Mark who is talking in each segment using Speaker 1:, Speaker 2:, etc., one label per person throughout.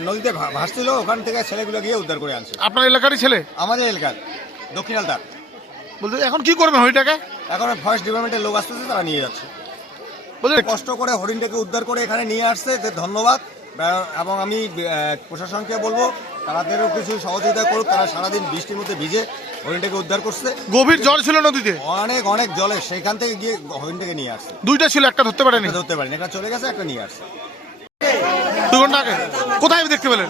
Speaker 1: নদীতে ভা- ভাসছিল ওখান থেকে ছেলেগুলো গিয়ে উদ্ধার করে আনছে।
Speaker 2: আপনার এলাকারই ছেলে?
Speaker 1: আমাদের এলাকার দক্ষিণ আলতার
Speaker 2: বলতে এখন কি করবেন হরিটাকে
Speaker 1: এখন ফরেস্ট ডিপার্টমেন্টের লোক আসতেছে তারা নিয়ে যাচ্ছে।
Speaker 2: বলতে
Speaker 1: কষ্ট করে হরিণটাকে উদ্ধার করে এখানে নিয়ে আসছে এদের ধন্যবাদ। বা- এবং আমি আহ, প্রশাসনকে বলব তাদেরও কিছু সহযোগিতা করুক তারা সারাদিন বৃষ্টির মধ্যে ভিজে হরিণটাকে উদ্ধার করছে।
Speaker 2: গভীর জল ছিল নদীতে?
Speaker 1: অনেক অনেক জলে সেখান থেকে গিয়ে হরিণটাকে নিয়ে আসছে।
Speaker 2: দুইটা ছিল একটা ধরতে পারেনি?
Speaker 1: ধরতে পারিনি একটা চলে গেছে একটা নিয়ে আসছে।
Speaker 2: দুই ঘণ্টা আগে। কোথায় দেখতে পেলেন?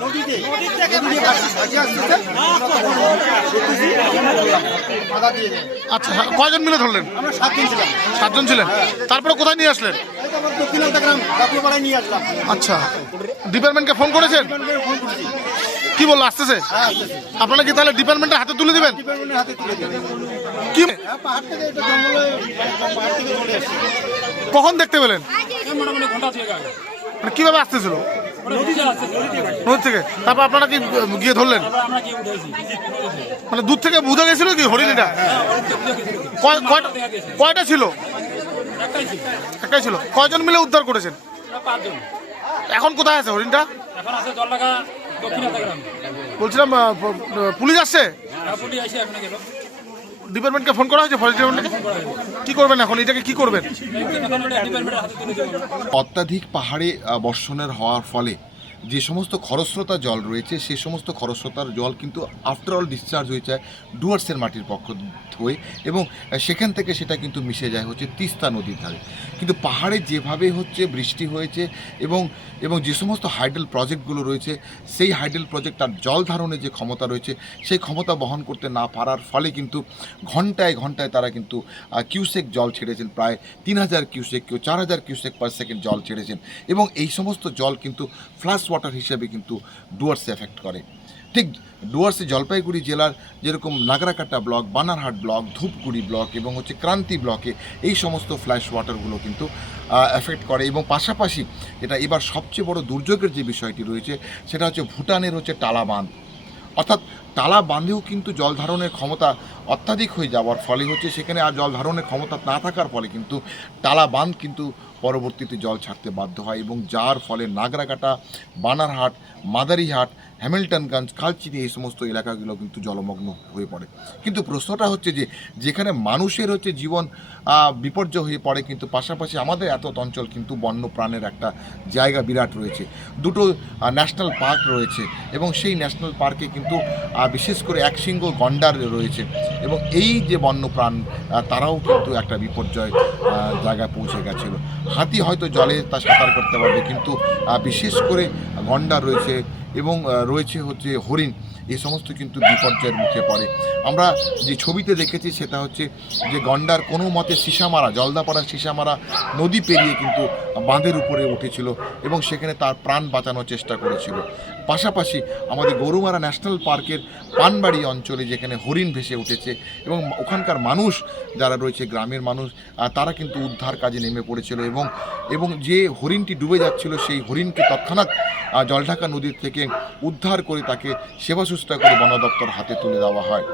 Speaker 2: আচ্ছা হ্যাঁ, কয়জন মিলে ধরলেন? সাতজন ছিলেন। তারপরে কোথায় নিয়ে আসলেন? আচ্ছা ডিপার্টমেন্টকে ফোন করেছেন? কি বলল আসতেছে? আপনারা কি তাহলে ডিপার্টমেন্টের হাতে তুলে দিবেন? কি? কখন দেখতে পেলেন? মানে কীভাবে আসতেছিল? নদী থেকে? তারপর আপনারা কি গিয়ে ধরলেন? মানে দূর থেকে বুঝে গেছিল কি হরিণটা? কয়- কয়টা ছিল?
Speaker 3: একটাই ছিল।
Speaker 2: কয়জন মিলে উদ্ধার করেছেন? এখন কোথায় আছে হরিণটা? বলছিলাম পুলিশ আসছে
Speaker 3: পুলিশ এসে এখন গেল
Speaker 2: ডিপার্টমেন্টকে ফোন করা হয়েছে ফরেস্ট ডিপার্টমেন্টকে কি করবেন এখন? এটাকে কি করবেন?
Speaker 4: অত্যাধিক পাহাড়ে বর্ষণের হওয়ার ফলে যে সমস্ত খরস্রোতা জল রয়েছে, সেই সমস্ত খরস্রোতার জল কিন্তু আফটার অল ডিসচার্জ হয়ে যায় ডুয়ার্সের মাটির পক্ষ হয়ে এবং সেখান থেকে সেটা কিন্তু মিশে যায় হচ্ছে তিস্তা নদীর ধারে। কিন্তু পাহাড়ে যেভাবে হচ্ছে বৃষ্টি হয়েছে এবং এবং যে সমস্ত হাইডেল প্রজেক্টগুলো রয়েছে, সেই হাইডেল প্রজেক্ট তার জল ধারণের যে ক্ষমতা রয়েছে, সেই ক্ষমতা বহন করতে না পারার ফলে কিন্তু ঘন্টায় ঘন্টায় তারা কিন্তু কিউসেক জল ছেড়েছেন, প্রায় তিন হাজার কিউসেক কেউ চার হাজার কিউসেক পার সেকেন্ড জল ছেড়েছেন এবং এই সমস্ত জল কিন্তু ফ্লাশ ওয়াটার হিসেবে কিন্তু ডুয়ার্সে এফেক্ট করে। ঠিক ডুয়ার্সে জলপাইগুড়ি জেলার যেরকম Nagrakata block, Banarhat block, Dhupguri block এবং হচ্ছে ক্রান্তি ব্লকে এই সমস্ত ফ্ল্যাশ ওয়াটারগুলো কিন্তু এফেক্ট করে এবং পাশাপাশি এটা এবার সবচেয়ে বড় দুর্যোগের যে বিষয়টি রয়েছে সেটা হচ্ছে ভুটানের হচ্ছে টালা বাঁধ অর্থাৎ টালা বাঁধেও কিন্তু জল ধারণের ক্ষমতা অত্যাধিক হয়ে যাওয়ার ফলে হচ্ছে সেখানে আর জল ধারণের ক্ষমতা না থাকার ফলে কিন্তু টালা বাঁধ কিন্তু পরবর্তীতে জল ছাড়তে বাধ্য হয় এবং যার ফলে নাগরাকাটা বানারহাট মাদারিহাট হ্যামিল্টনগঞ্জ কালচিনি এই সমস্ত এলাকাগুলো কিন্তু জলমগ্ন হয়ে পড়ে। কিন্তু প্রশ্নটা হচ্ছে যে যেখানে মানুষের হচ্ছে জীবন বিপর্যয় হয়ে পড়ে কিন্তু পাশাপাশি আমাদের এত অঞ্চল কিন্তু বন্য প্রাণের একটা জায়গা বিরাট রয়েছে। দুটো ন্যাশনাল পার্ক রয়েছে এবং সেই ন্যাশনাল পার্কে কিন্তু বিশেষ করে একশৃঙ্গ গন্ডার রয়েছে এবং এই যে বন্যপ্রাণ আহ, তারাও কিন্তু একটা বিপর্যয় জায়গায় পৌঁছে গেছিল। হাতি হয়তো জলে তা সাঁতার করতে পারবে কিন্তু বিশেষ করে গন্ডার রয়েছে এবং রয়েছে হচ্ছে হরিণ। এই সমস্ত কিন্তু বিপর্যয়ের মুখে পড়ে। আমরা যে ছবিতে দেখেছি সেটা হচ্ছে যে গন্ডার কোনো মতে সিসামারা জলদাপাড়া সিসামারা নদী পেরিয়ে কিন্তু বাঁধের উপরে উঠেছিল এবং সেখানে তার প্রাণ বাঁচানোর চেষ্টা করেছিল। পাশাপাশি আমাদের গরুমারা ন্যাশনাল পার্কের পানবাড়ি অঞ্চলে যেখানে হরিণ ভেসে উঠেছে এবং ওখানকার মানুষ যারা রয়েছে, গ্রামের মানুষ তারা কিন্তু উদ্ধার কাজে নেমে পড়েছিল এবং এবং যে হরিণটি ডুবে যাচ্ছিল সেই হরিণকে তৎক্ষণাৎ জলঢাকা নদীর থেকে উদ্ধার করে তাকে সেবা শুশ্রূষা করে বন দপ্তর হাতে তুলে দেওয়া হয়।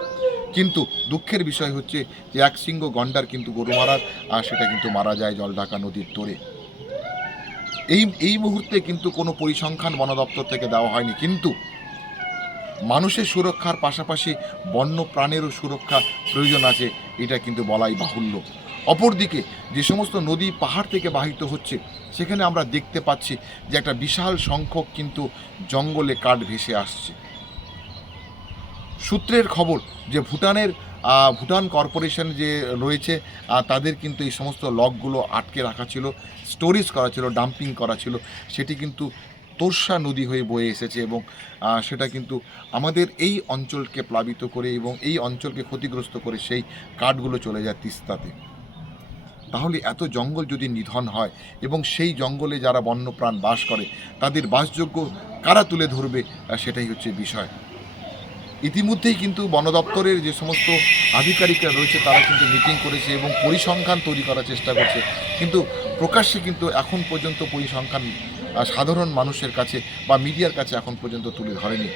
Speaker 4: কিন্তু দুঃখের বিষয় হচ্ছে যে এক সিংহ গন্ডার কিন্তু গরু মারার আর সেটা কিন্তু মারা যায় জলঢাকা নদীর তোরে। এই এই মুহূর্তে কিন্তু কোনো পরিসংখ্যান বন দপ্তর থেকে দেওয়া হয়নি। কিন্তু মানুষের সুরক্ষার পাশাপাশি বন্য প্রাণেরও সুরক্ষা প্রয়োজন আছে, এটা কিন্তু বলাই বাহুল্য। অপরদিকে যে সমস্ত নদী, পাহাড় থেকে বাহিত হচ্ছে, সেখানে আমরা দেখতে পাচ্ছি যে একটা বিশাল সংখ্যক কিন্তু জঙ্গলে কাঠ ভেসে আসছে। সূত্রের খবর যে ভুটানের ভুটান কর্পোরেশন যে রয়েছে তাদের কিন্তু এই সমস্ত লকগুলো আটকে রাখা ছিল, স্টোরেজ করা ছিল, ডাম্পিং করা ছিল। সেটি কিন্তু তোর্ষা নদী হয়ে বয়ে এসেছে এবং সেটা কিন্তু আমাদের এই অঞ্চলকে প্লাবিত করে এবং এই অঞ্চলকে ক্ষতিগ্রস্ত করে সেই কাঠগুলো চলে যায় তিস্তাতে। তাহলে এত জঙ্গল যদি নিধন হয় এবং সেই জঙ্গলে যারা বন্যপ্রাণ বাস করে, তাদের বাসযোগ্য কারা তুলে ধরবে সেটাই হচ্ছে বিষয়। ইতিমধ্যেই কিন্তু বন দপ্তরের যে সমস্ত আধিকারিকরা রয়েছে, তারা কিন্তু মিটিং করেছে এবং পরিসংখ্যান তৈরি করার চেষ্টা করছে। কিন্তু প্রকাশ্যে কিন্তু এখন পর্যন্ত পরিসংখ্যান সাধারণ মানুষের কাছে বা মিডিয়ার কাছে এখন পর্যন্ত তুলে ধরেনি।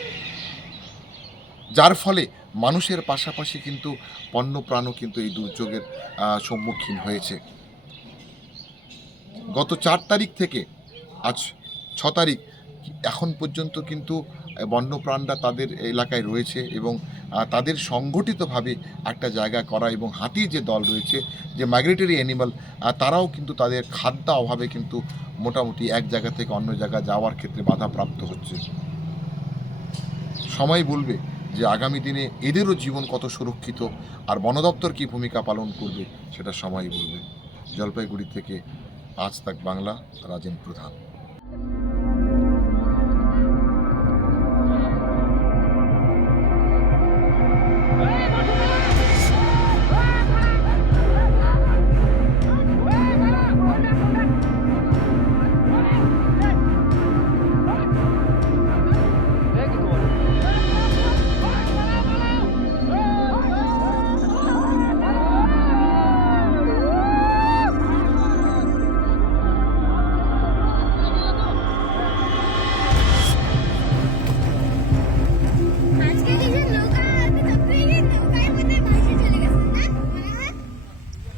Speaker 4: যার ফলে মানুষের পাশাপাশি কিন্তু বন্যপ্রাণও কিন্তু এই দুর্যোগের সম্মুখীন হয়েছে। গত চার তারিখ থেকে, আজ ছ তারিখ, এখন পর্যন্ত কিন্তু বন্যপ্রাণরা তাদের এলাকায় রয়েছে এবং তাদের সংগঠিতভাবে একটা জায়গা করা এবং হাতির যে দল রয়েছে, যে মাইগ্রেটরি অ্যানিমাল তারাও কিন্তু তাদের খাদ্য অভাবে কিন্তু মোটামুটি এক জায়গা থেকে অন্য জায়গা যাওয়ার ক্ষেত্রে বাধাপ্রাপ্ত হচ্ছে। সময় বলবে যে আগামী দিনে এদেরও জীবন কত সুরক্ষিত আর বন দপ্তর কী ভূমিকা পালন করবে, সেটা সময় বলবে। জলপাইগুড়ি থেকে আজ তাক বাংলা, রাজেন প্রধান।